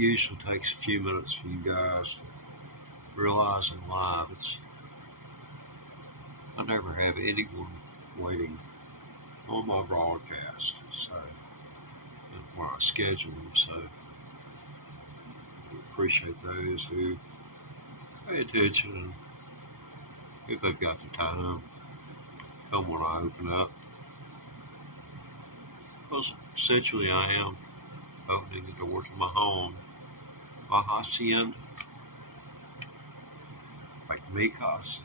usually takes a few minutes for you guys to realize in live. I never have anyone waiting on my broadcast, so when I schedule them, so I appreciate those who pay attention and if they've got the time, come when I open up. Because essentially I am opening the door to my home, my hacienda, like me casa.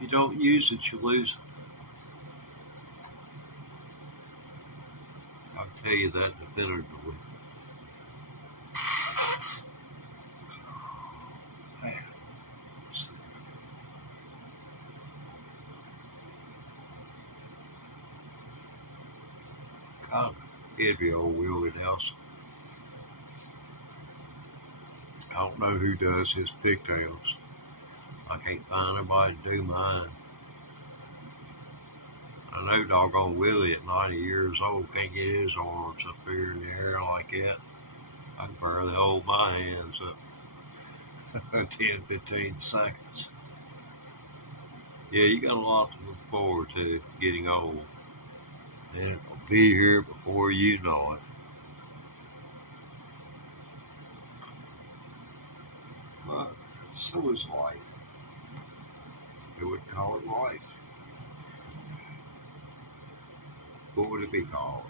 You don't use it, you lose it. I'll tell you that definitively. Man. Kind of heavy old Willie Nelson. I don't know who does his pigtails. I can't find nobody to do mine. I know doggone Willie at 90 years old can't get his arms up here in the air like that. I can barely hold my hands up 10, 15 seconds. Yeah, you got a lot to look forward to getting old. And it'll be here before you know it. But so is life. Who would call it life? What would it be called?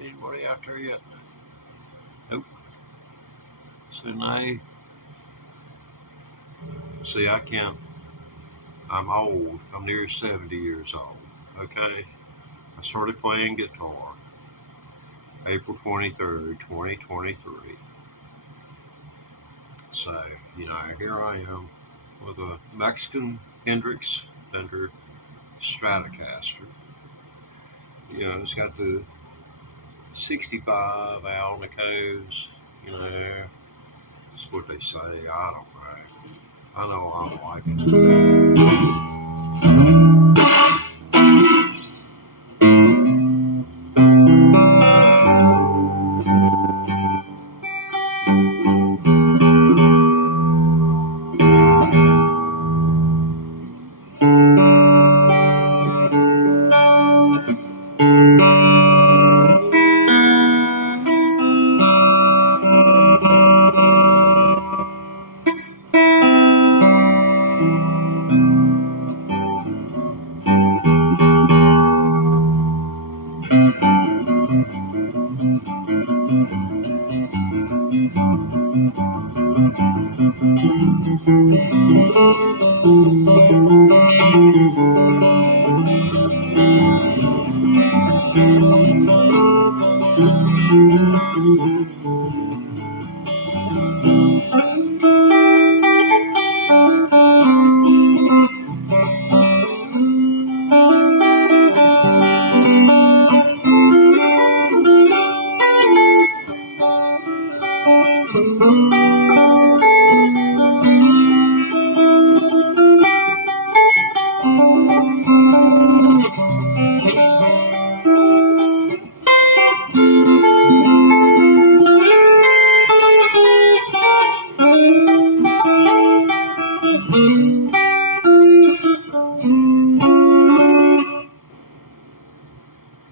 Anybody out there yet? Nope. So now, see, I count. I'm old. I'm near 70 years old. Okay? I started playing guitar April 23rd, 2023. So, here I am with a Mexican Hendrix Fender Stratocaster. It's got the 65 Alnicos, that's what they say. I don't know. I know I don't like it.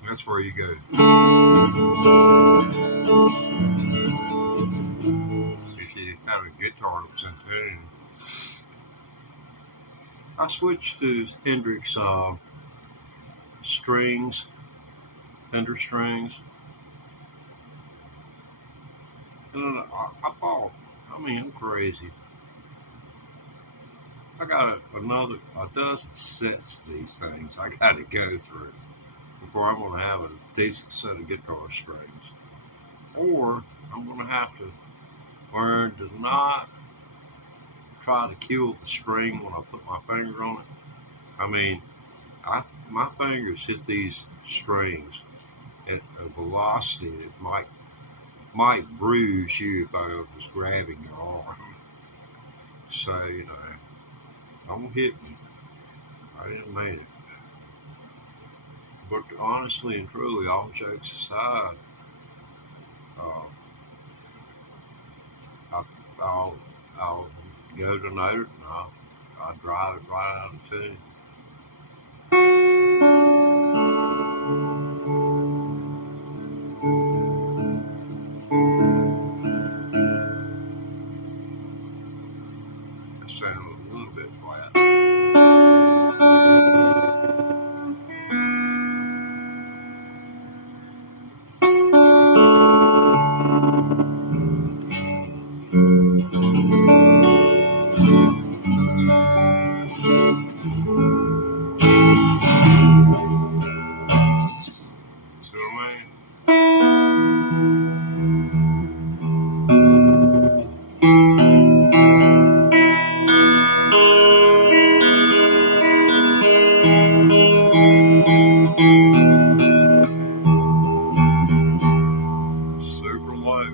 That's where you go. If you have a guitar that's in tune. I switched to Hendrix strings, Fender strings. And I bought, I'm crazy. I got a dozen sets of these things I got to go through before I'm going to have a decent set of guitar strings. Or I'm going to have to learn to not try to kill the string when I put my finger on it. My fingers hit these strings at a velocity that might bruise you if I was grabbing your arm. So, don't hit me. I didn't mean it. But honestly and truly, all jokes aside, I'll go to note it and I'll drive it right out of tune. It sounds a little bit flat. See what I mean? Super low.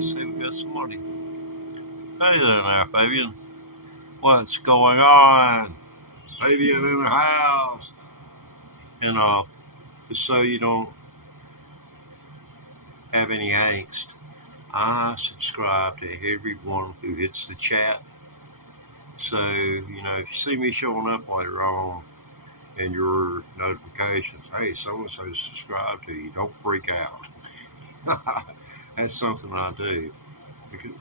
See, we got somebody. Hey there now, Fabian. What's going on? Fabian in the house. And just so you don't have any angst, I subscribe to everyone who hits the chat. So, if you see me showing up later on in your notifications, hey, so-and-so subscribed to you, don't freak out. That's something I do.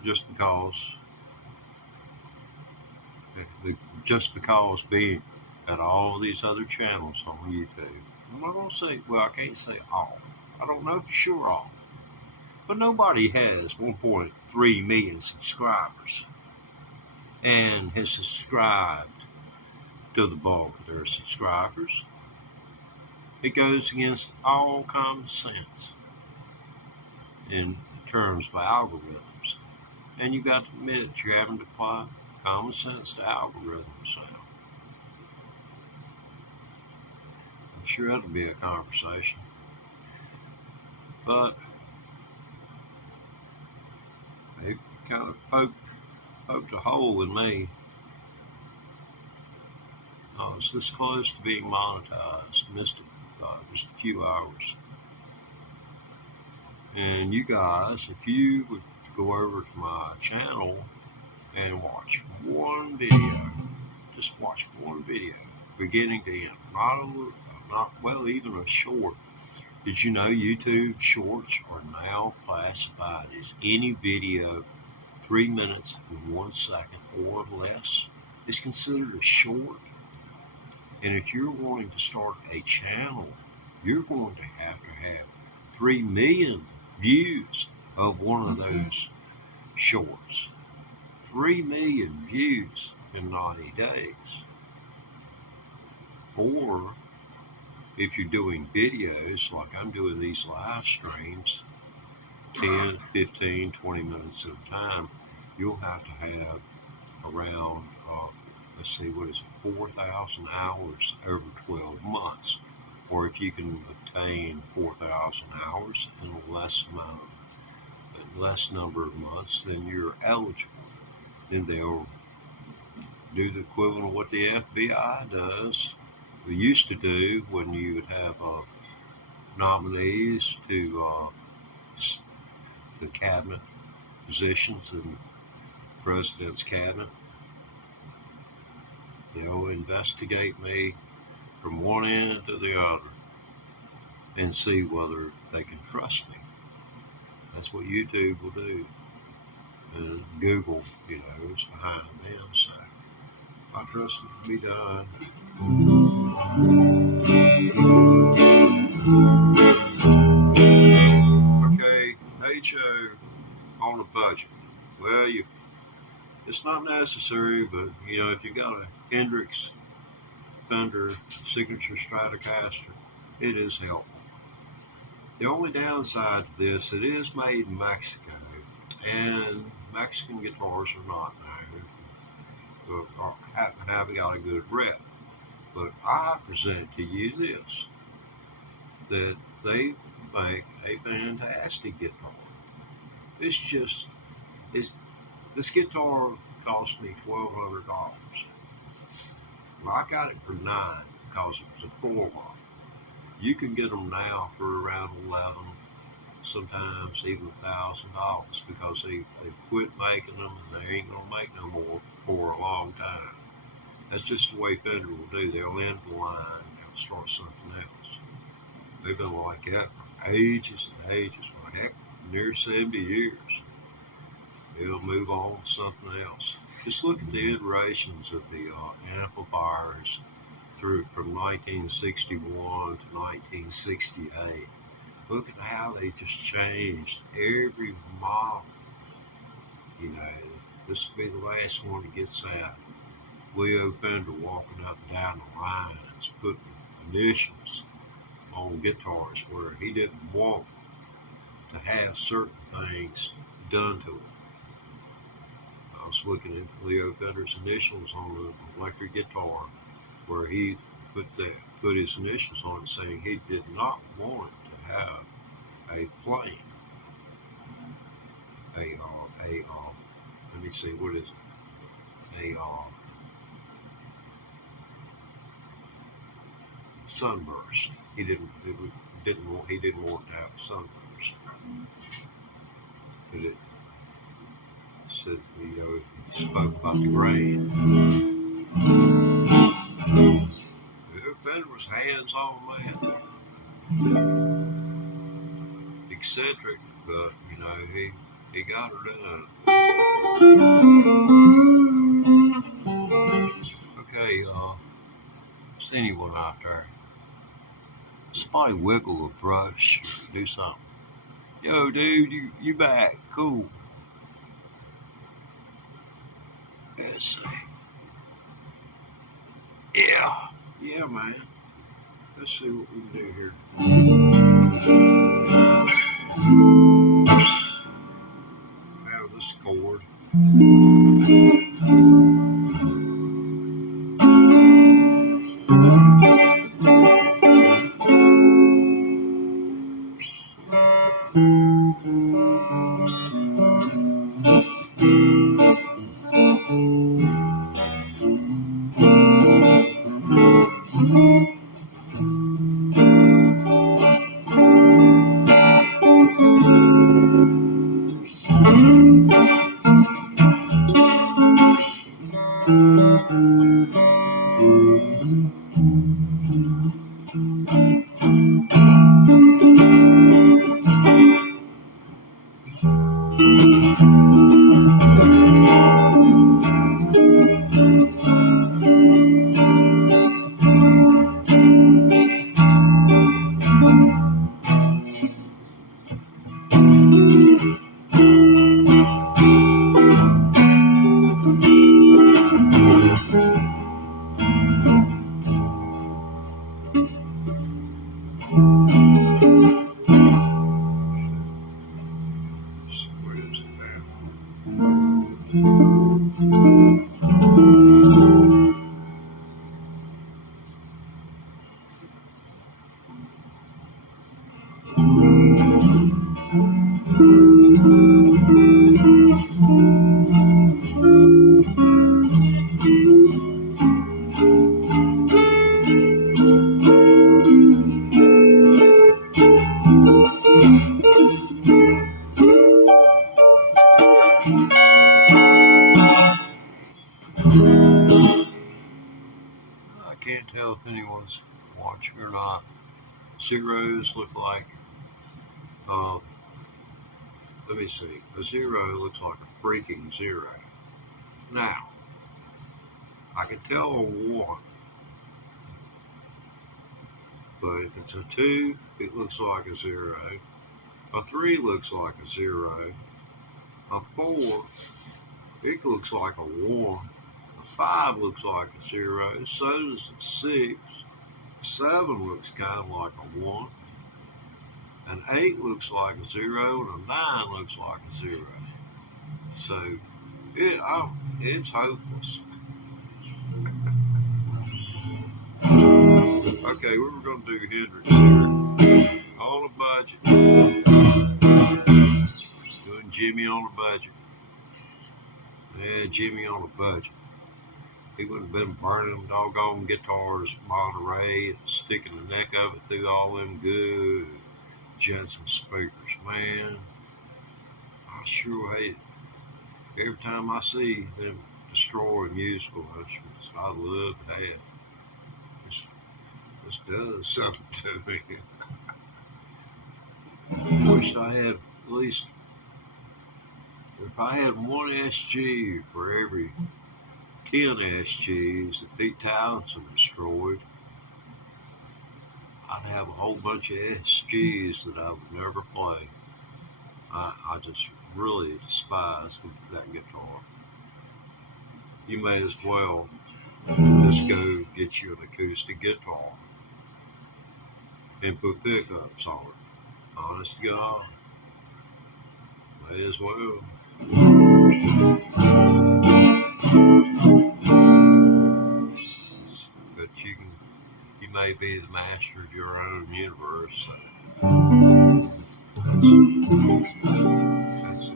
Just because being at all these other channels on YouTube. I'm not going to say, I can't say all. I don't know for sure all. But nobody has 1.3 million subscribers and has subscribed to the bulk of their subscribers. It goes against all common sense in terms of algorithms. And you got to admit you're having to apply common sense to algorithms now. I'm sure that'll be a conversation. But it kind of poked a hole in me was this close to being monetized. Missed just a few hours. And you guys, if you would go over to my channel and watch one video, just watch one video, beginning to end, not even a short. Did you know YouTube shorts are now classified as any video 3 minutes and 1 second or less is considered a short? And if you're wanting to start a channel, you're going to have 3 million views of one of those shorts. 3 million views in 90 days. Or if you're doing videos like I'm doing these live streams, 10, 15, 20 minutes at a time, you'll have to have around, 4,000 hours over 12 months. Or if you can obtain 4,000 hours in a less number of months, then you're eligible. Then they'll do the equivalent of what the FBI does. We used to do when you would have nominees to the cabinet positions in the president's cabinet. They'll investigate me from one end to the other and see whether they can trust me. That's what YouTube will do. And Google, is behind them, so I trust it to be done. Okay, HO on a budget. Well, it's not necessary, but if you got a Hendrix, Fender, signature Stratocaster, it is helpful. The only downside to this, it is made in Mexico, and Mexican guitars are not known or haven't got a good rep. But I present to you this, that they make a fantastic guitar. This guitar cost me $1,200. Well, I got it for $9 because it was a 4-watt. You can get them now for around $11, sometimes even $1,000, because they quit making them and they ain't gonna make no more for a long time. That's just the way Fender will do. They'll end the line and they'll start something else. They've been like that for ages and ages, for heck, near 70 years. They'll move on to something else. Just look at the iterations of the amplifiers from 1961 to 1968. Look at how they just changed every model. This will be the last one that gets out. Leo Fender walking up and down the lines, putting initials on guitars where he didn't want to have certain things done to it. I was looking at Leo Fender's initials on an electric guitar where he put his initials on it, saying he did not want it to have a flame. Let me see, what is it? Sunburst. He didn't want to have a sunburst. But it said, he spoke about the grain. Fender was hands-on man. Eccentric, but he got her done. Okay, is anyone out there? Somebody wiggle a brush, do something. Yo, dude, you back? Cool. Let's see. Yeah, man. Let's see what we can do here. Now this chord. I can't tell if anyone's watching or not. Zeros look like, let me see, a zero looks like a freaking zero. Now, I can tell a 1, but if it's a 2, it looks like a 0. A 3 looks like a 0. A 4, it looks like a 1. A 5 looks like a 0. So does a 6. 7 looks kind of like a 1. An 8 looks like a 0, and a 9 looks like a 0. So it's hopeless. Okay, we were going to do Hendrix here. On a budget. Doing Jimmy on a budget. Yeah, Jimmy on a budget. He would have been burning them doggone guitars at Monterey and sticking the neck of it through all them good Jensen speakers. Man, I sure hate it. Every time I see them destroying musical instruments, I love that. This does something to me. I wish I had at least, if I had one SG for every 10 SGs that Pete Townsend destroyed, I'd have a whole bunch of SGs that I would never play. I just really despise that guitar. You may as well just go get you an acoustic guitar and put pickups on it. Honest to God, may as well. But you may be the master of your own universe. So that's the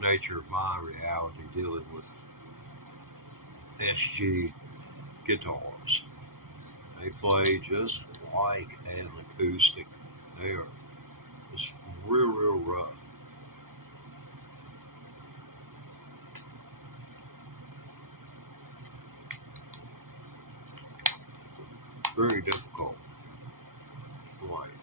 nature of my reality dealing with SG guitars. They play just like an acoustic. They are just real rough. Very difficult. Right.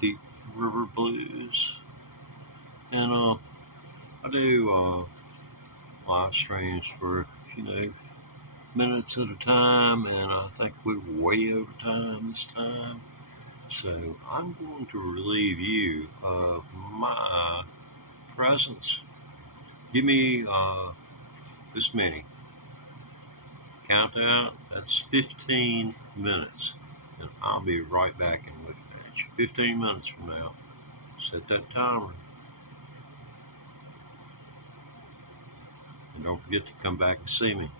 Deep River Blues. And I do live streams for, minutes at a time, and I think we're way over time this time. So I'm going to relieve you of my presence. Give me this many. Count out, that's 15 minutes. And I'll be right back and looking at you. 15 minutes from now. Set that timer. And don't forget to come back and see me.